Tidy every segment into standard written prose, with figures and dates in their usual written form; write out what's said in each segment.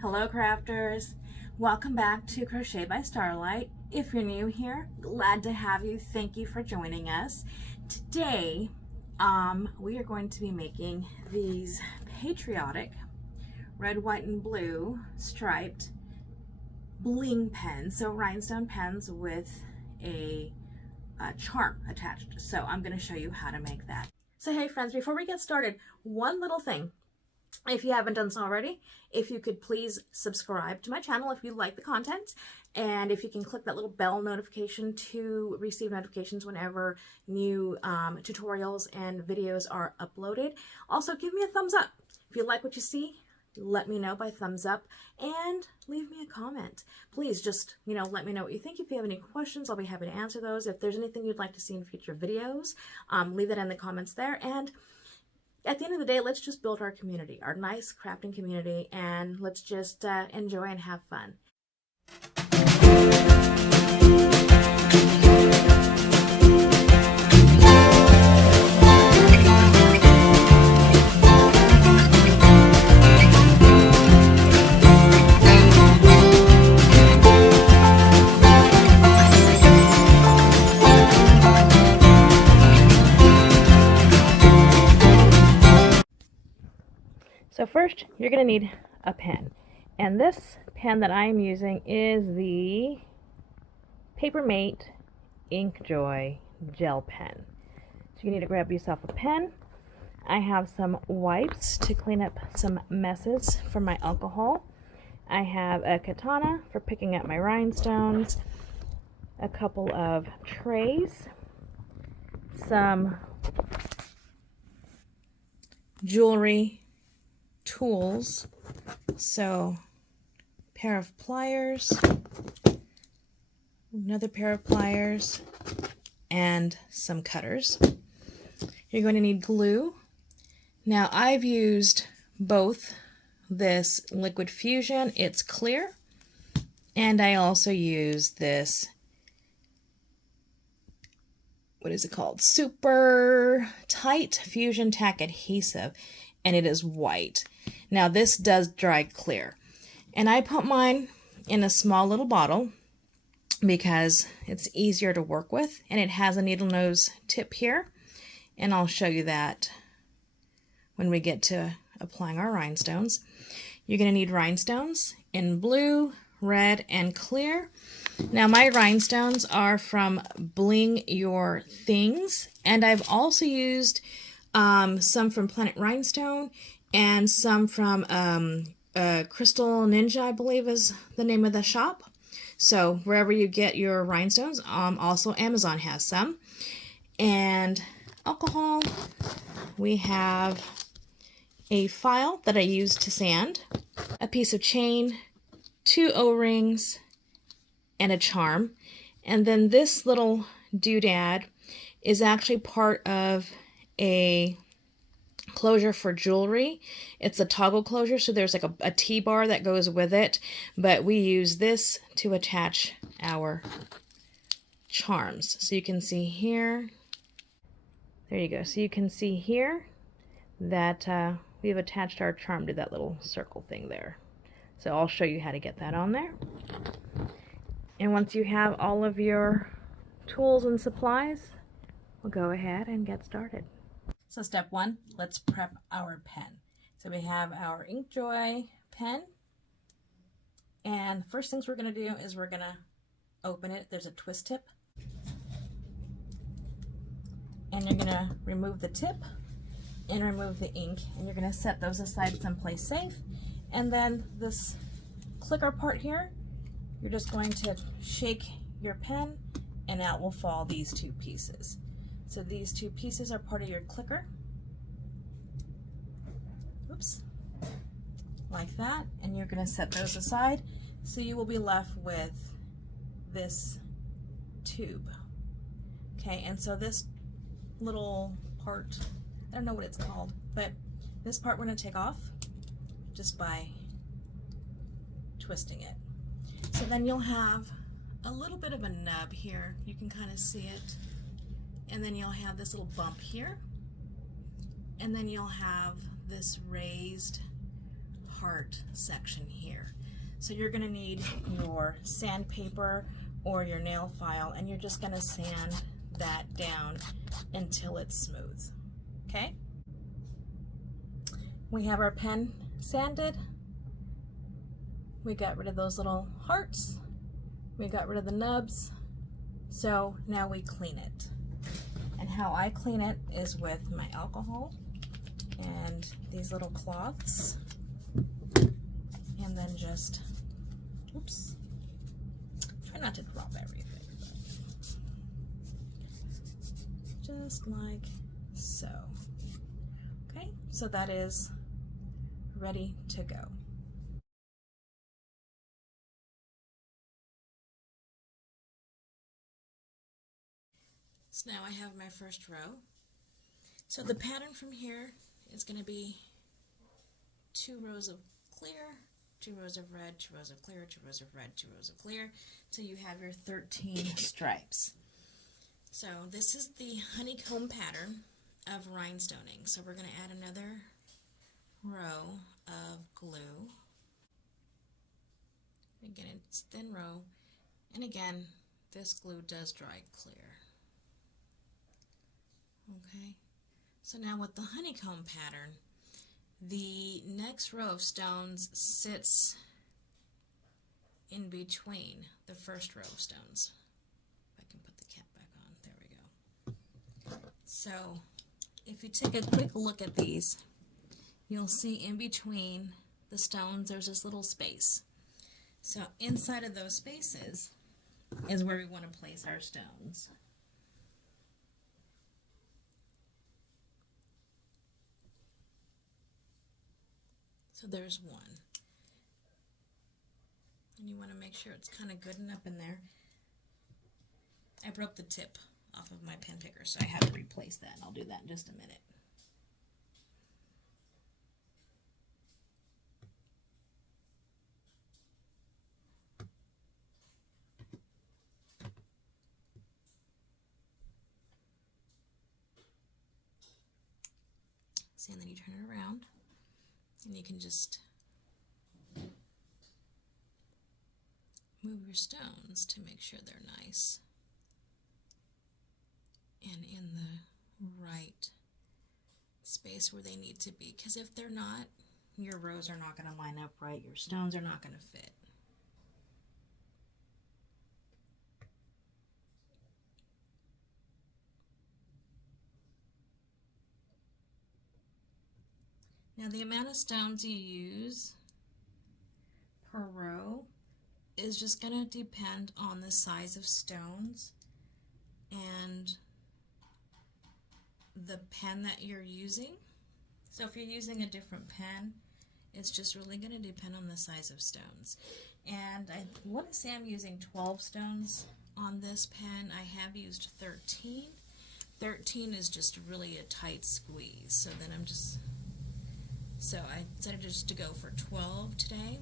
Hello crafters, welcome back to Crochet by Starlight. If you're new here, glad to have you. Thank you for joining us. Today we are going to be making these patriotic red, white, and blue striped bling pens, so rhinestone pens with a charm attached. So I'm going to show you how to make that. So hey friends, before we get started, one little thing. If you haven't done so already, if you could please subscribe to my channel if you like the content, and if you can click that little bell notification to receive notifications whenever new tutorials and videos are uploaded. Also, give me a thumbs up. If you like what you see, let me know by thumbs up and leave me a comment. Please just, let me know what you think. If you have any questions, I'll be happy to answer those. If there's anything you'd like to see in future videos, leave that in the comments there. And at the end of the day, let's just build our community, our nice crafting community, and let's just enjoy and have fun. So first, you're going to need a pen, and this pen that I'm using is the Papermate InkJoy gel pen. So you need to grab yourself a pen. I have some wipes to clean up some messes from my alcohol. I have a katana for picking up my rhinestones, a couple of trays, some jewelry tools, so pair of pliers, another pair of pliers, and some cutters. You're going to need glue. Now I've used both this liquid fusion, it's clear, and I also use this, what is it called, super tight fusion tack adhesive, and it is white. Now this does dry clear, and I put mine in a small little bottle because it's easier to work with, and it has a needle nose tip here, and I'll show you that when we get to applying our rhinestones. You're going to need rhinestones in blue, red, and clear. Now my rhinestones are from Bling Your Things, and I've also used some from Planet Rhinestone and some from Crystal Ninja, I believe is the name of the shop. So wherever you get your rhinestones, also Amazon has some. And alcohol, we have a file that I use to sand, a piece of chain, 2 O-rings, and a charm. And then this little doodad is actually part of a closure for jewelry. It's a toggle closure, so there's like a T-bar that goes with it, but we use this to attach our charms. So you can see here, there you go. So you can see here that we've attached our charm to that little circle thing there. So I'll show you how to get that on there. And once you have all of your tools and supplies, we'll go ahead and get started. So step 1, let's prep our pen. So we have our InkJoy pen, and the first things we're going to do is we're going to open it. There's a twist tip, and you're going to remove the tip and remove the ink, and you're going to set those aside someplace safe. And then this clicker part here, you're just going to shake your pen, and out will fall these 2 pieces. So these 2 pieces are part of your clicker. Oops. Like that. And you're going to set those aside. So you will be left with this tube. Okay, and so this little part, I don't know what it's called, but this part we're going to take off just by twisting it. So then you'll have a little bit of a nub here. You can kind of see it. And then you'll have this little bump here, and then you'll have this raised heart section here. So you're going to need your sandpaper or your nail file, and you're just going to sand that down until it's smooth. Okay? We have our pen sanded. We got rid of those little hearts. We got rid of the nubs. So now we clean it. And how I clean it is with my alcohol and these little cloths. And then just, oops, try not to drop everything. Just like so. Okay, so that is ready to go. So now I have my first row. So the pattern from here is going to be 2 rows of clear, 2 rows of red, 2 rows of clear, 2 rows of red, 2 rows of clear, so you have your 13 stripes. So this is the honeycomb pattern of rhinestoning. So we're going to add another row of glue. Again, it's thin row, and again, this glue does dry clear. Okay, so now with the honeycomb pattern, the next row of stones sits in between the first row of stones. If I can put the cap back on, there we go. So if you take a quick look at these, you'll see in between the stones there's this little space. So inside of those spaces is where we want to place our stones. So there's one. And you want to make sure it's kind of good and up in there. I broke the tip off of my pen picker, so I have to replace that, and I'll do that in just a minute. See, and then you turn it around, and you can just move your stones to make sure they're nice and in the right space where they need to be, because if they're not, your rows are not going to line up right, your stones are not going to fit. Now the amount of stones you use per row is just going to depend on the size of stones and the pen that you're using. So if you're using a different pen, it's just really going to depend on the size of stones. And I want to say I'm using 12 stones on this pen. I have used 13. 13 is just really a tight squeeze. So then so I decided just to go for 12 today.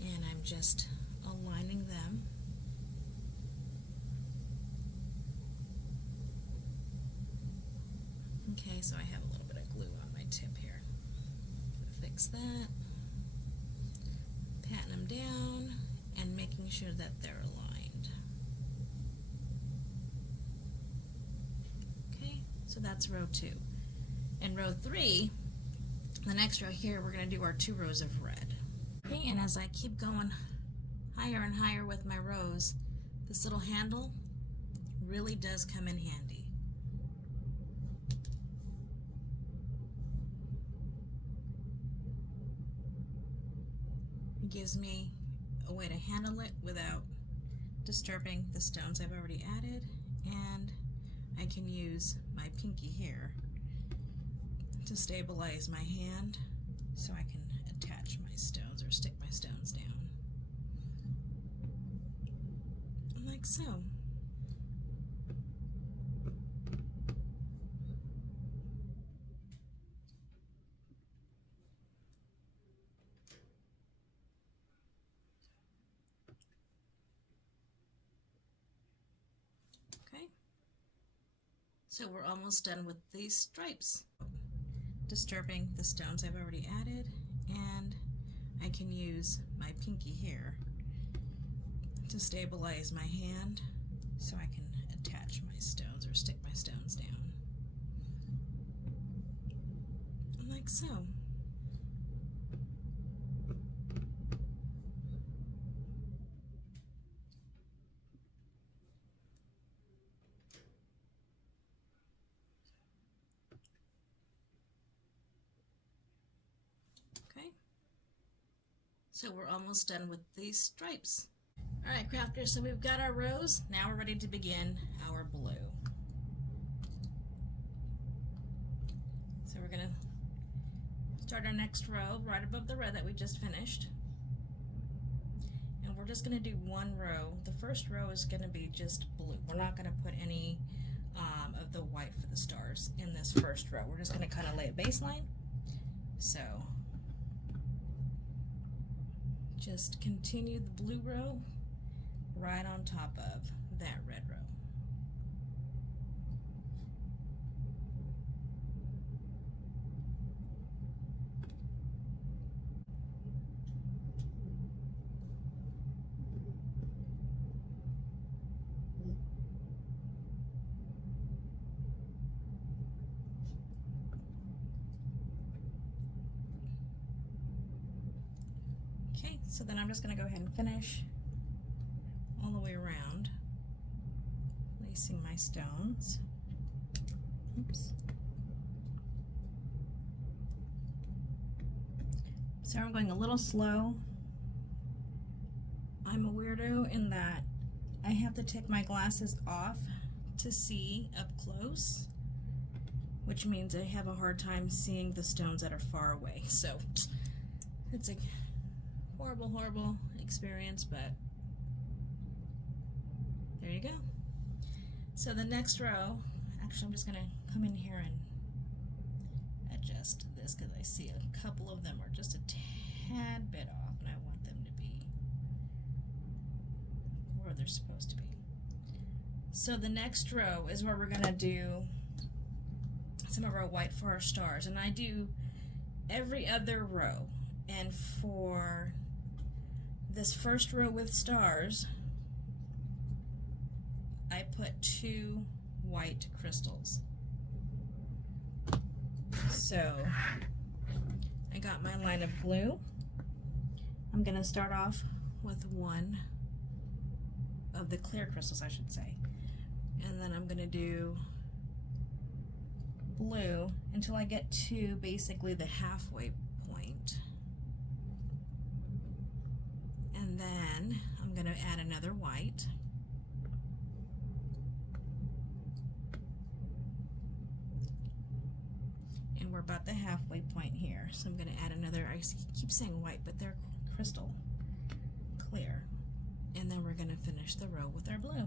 And I'm just aligning them. Okay, so I have a little bit of glue on my tip here. Fix that. Patting them down and making sure that they're aligned. Okay, so that's row 2. And row 3, the next row here, we're going to do our 2 rows of red. Okay, and as I keep going higher and higher with my rows, this little handle really does come in handy. It gives me a way to handle it without disturbing the stones I've already added, and I can use my pinky here to stabilize my hand so I can attach my stones or stick my stones down. Like so. Okay. So we're almost done with these stripes. Disturbing the stones I've already added, and I can use my pinky here to stabilize my hand so I can attach my stones or stick my stones down. Like so. Okay, so we're almost done with these stripes. All right, crafters, so we've got our rows. Now we're ready to begin our blue. So we're gonna start our next row right above the row that we just finished. And we're just gonna do one row. The first row is gonna be just blue. We're not gonna put any of the white for the stars in this first row. We're just gonna kind of lay a baseline. So just continue the blue row right on top of that red row. Okay, so then I'm just going to go ahead and finish all the way around, placing my stones. Oops. So I'm going a little slow. I'm a weirdo in that I have to take my glasses off to see up close, which means I have a hard time seeing the stones that are far away. So it's a horrible, horrible experience, but there you go. So the next row, actually I'm just going to come in here and adjust this because I see a couple of them are just a tad bit off and I want them to be where they're supposed to be. So the next row is where we're going to do some of our white for our stars, and I do every other row. And for this first row with stars, I put 2 white crystals. So I got my line of blue. I'm going to start off with 1 of the clear crystals, I should say. And then I'm going to do blue until I get to basically the halfway point. And then I'm going to add another white. And we're about the halfway point here. So I'm going to add another, I keep saying white, but they're crystal clear. And then we're going to finish the row with our blue.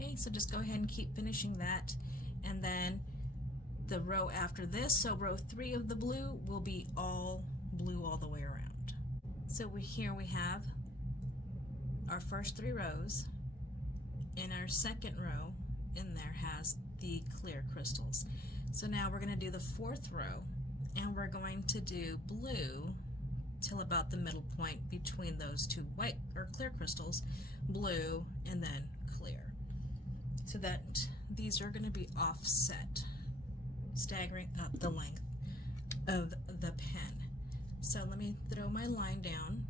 Okay, so just go ahead and keep finishing that, and then the row after this, so row 3 of the blue, will be all blue all the way around. So here we have our first 3 rows, and our second row in there has the clear crystals. So now we're going to do the 4th row, and we're going to do blue till about the middle point between those 2 white or clear crystals, blue and then clear, so that these are going to be offset, staggering up the length of the pen. So let me throw my line down,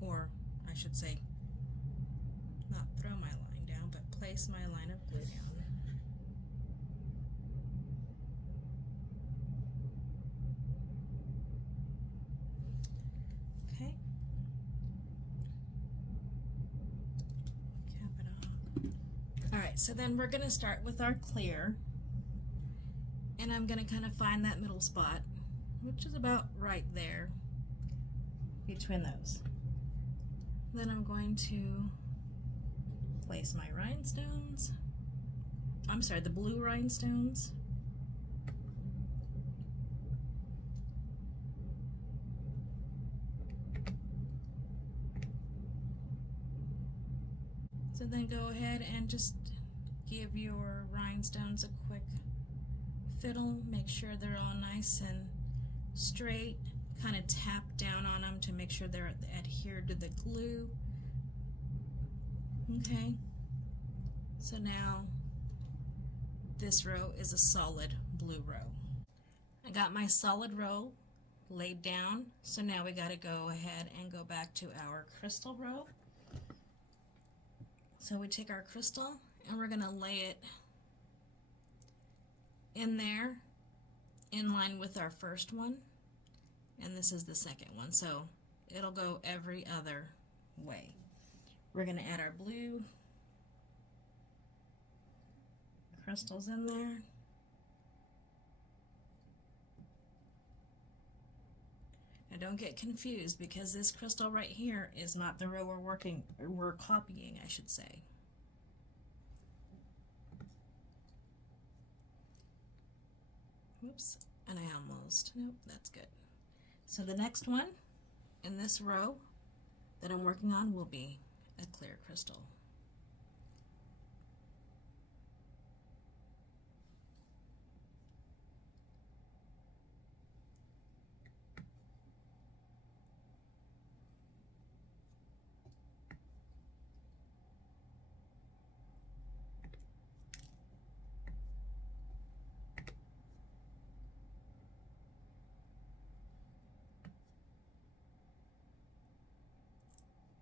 or I should say not throw my line down, but place my line of glue down. Okay. Cap it off. Alright, so then we're going to start with our clear, and I'm going to kind of find that middle spot, which is about right there between those. Then I'm going to place my rhinestones, the blue rhinestones. So then go ahead and just give your rhinestones a quick fiddle. Make sure they're all nice and straight. Kind of tap down on them to make sure they're adhered to the glue. Okay, so now this row is a solid blue row. I got my solid row laid down, so now we got to go ahead and go back to our crystal row. So we take our crystal and we're going to lay it in there in line with our first one, and this is the second one, so it'll go every other way. We're going to add our blue crystals in there. Now don't get confused, because this crystal right here is not the row we're copying, I should say. Oops, and I almost, nope, that's good. So the next one in this row that I'm working on will be a clear crystal.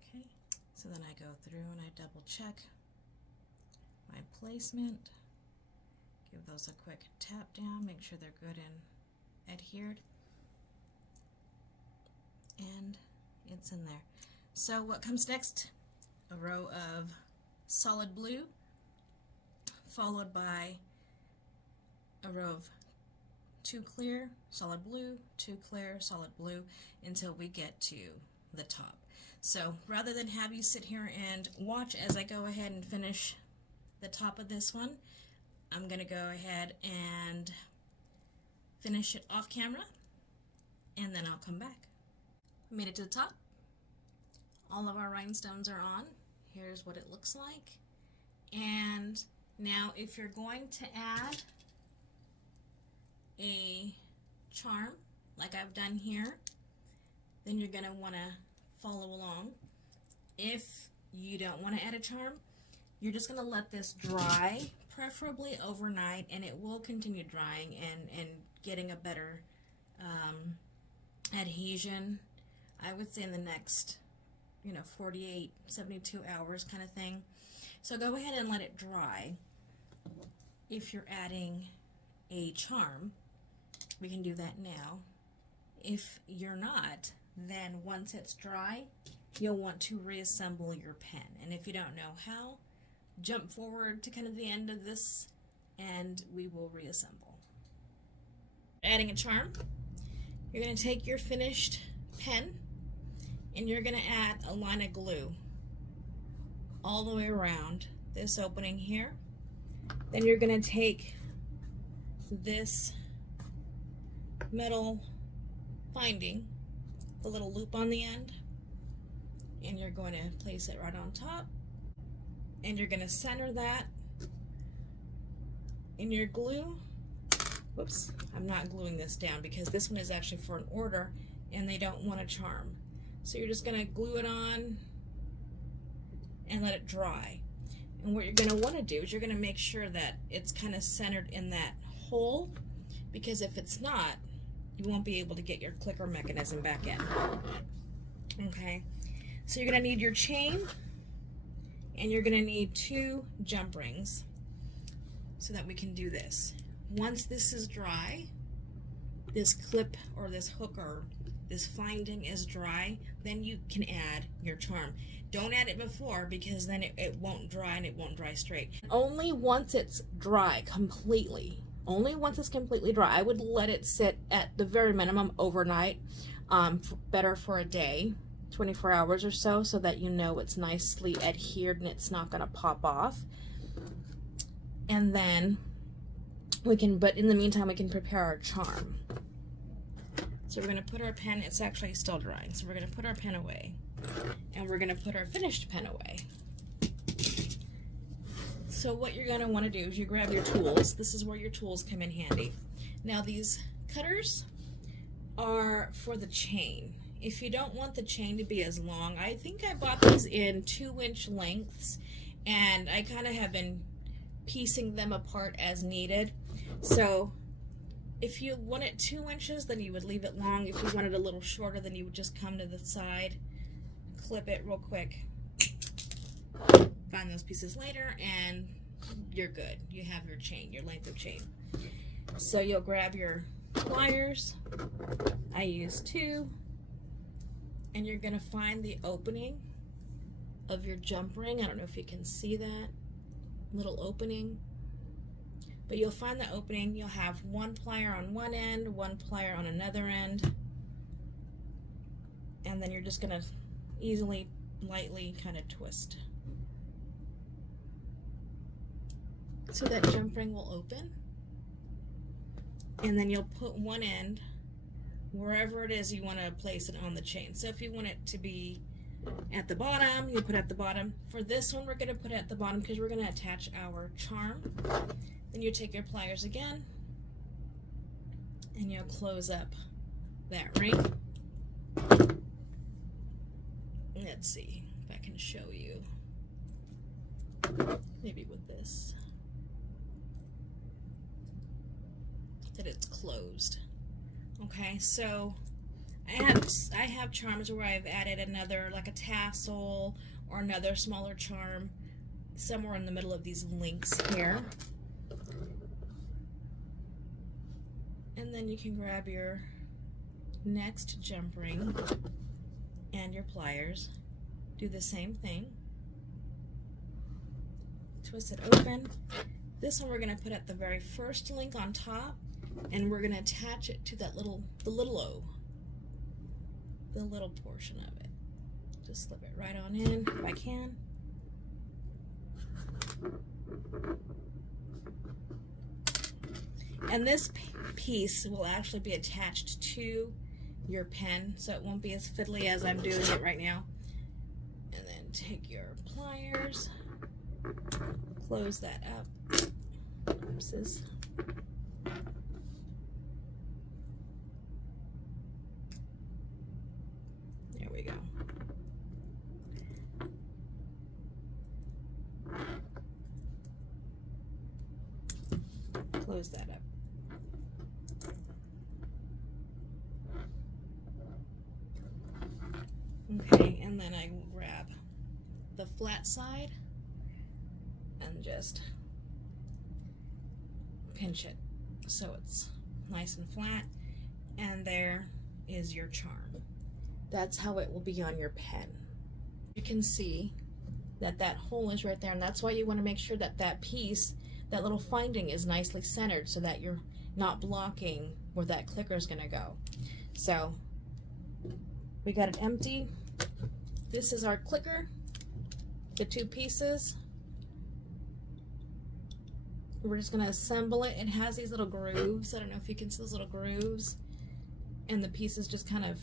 Okay, so then I go through and I double check my placement, give those a quick tap down, make sure they're good and adhered, and it's in there. So what comes next? A row of solid blue followed by a row of 2 clear, solid blue, 2 clear, solid blue, until we get to the top. So rather than have you sit here and watch as I go ahead and finish the top of this one, I'm going to go ahead and finish it off camera, and then I'll come back. Made it to the top. All of our rhinestones are on. Here's what it looks like. And now if you're going to add a charm like I've done here, then you're going to want to follow along. If you don't want to add a charm, you're just going to let this dry, preferably overnight, and it will continue drying and getting a better adhesion, I would say in the next 48, 72 hours kind of thing. So go ahead and let it dry. If you're adding a charm, we can do that now. If you're not, then once it's dry, you'll want to reassemble your pen. And if you don't know how, jump forward to kind of the end of this and we will reassemble. Adding a charm, you're going to take your finished pen and you're going to add a line of glue all the way around this opening here. Then you're going to take this metal binding, the little loop on the end, and you're going to place it right on top, and you're going to center that in your glue. Whoops, I'm not gluing this down because this one is actually for an order and they don't want a charm. So you're just going to glue it on and let it dry. And what you're going to want to do is you're going to make sure that it's kind of centered in that hole, because if it's not, you won't be able to get your clicker mechanism back in. Okay, so you're going to need your chain and you're going to need 2 jump rings so that we can do this. Once this is dry, this clip or this hook or this finding is dry, then you can add your charm. Don't add it before, because then it won't dry and it won't dry straight. Only once it's dry completely, only once it's completely dry, I would let it sit at the very minimum overnight, better for a day, 24 hours or so, so that you know it's nicely adhered and it's not going to pop off. And then we can, but in the meantime, we can prepare our charm. So we're going to put our pen, it's actually still drying, so we're going to put our pen away. And we're going to put our finished pen away. So what you're going to want to do is you grab your tools. This is where your tools come in handy. Now these cutters are for the chain. If you don't want the chain to be as long, I think I bought these in 2-inch lengths, and I kind of have been piecing them apart as needed. So if you want it 2 inches, then you would leave it long. If you want it a little shorter, then you would just come to the side, clip it real quick, find those pieces later, and you're good. You have your chain, your length of chain. So you'll grab your pliers. I use 2, and you're gonna find the opening of your jump ring. I don't know if you can see that little opening, but you'll find the opening. You'll have 1 plier on one end, 1 plier on another end, and then you're just gonna easily, lightly kind of twist so that jump ring will open. And then you'll put one end wherever it is you want to place it on the chain. So if you want it to be at the bottom, you put it at the bottom. For this one, we're going to put it at the bottom because we're going to attach our charm. Then you take your pliers again, and you'll close up that ring. Let's see if I can show you. Maybe with this. That it's closed. Okay, so I have charms where I've added another, like a tassel or another smaller charm somewhere in the middle of these links here. And then you can grab your next jump ring and your pliers. Do the same thing. Twist it open. This one we're going to put at the very first link on top, and we're going to attach it to that the little portion of it. Just slip it right on in if I can. And this piece will actually be attached to your pen, so it won't be as fiddly as I'm doing it right now. And then take your pliers, close that up. Oopsies. There we go. Close that up. Okay, and then I will grab the flat side and just pinch it so it's nice and flat, and there is your charm. That's how it will be on your pen. You can see that that hole is right there, and that's why you want to make sure that that piece, that little finding, is nicely centered so that you're not blocking where that clicker is going to go. So we got it empty. This is our clicker, the two pieces. We're just going to assemble it. It has these little grooves. I don't know if you can see those little grooves, and the pieces just kind of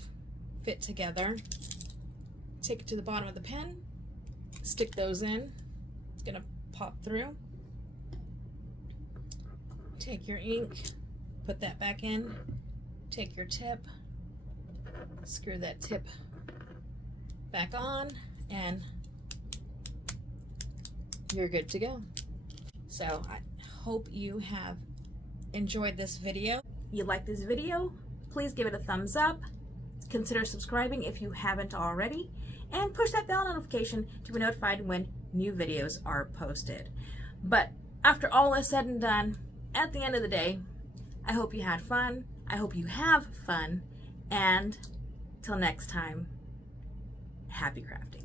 fit together. Take it to the bottom of the pen, stick those in. It's going to pop through. Take your ink, put that back in, take your tip, screw that tip back on, and you're good to go. So I hope you have enjoyed this video. If you like this video, please give it a thumbs up. Consider subscribing if you haven't already, and push that bell notification to be notified when new videos are posted. But after all is said and done, at the end of the day, I hope you had fun. I hope you have fun. And till next time, happy crafting.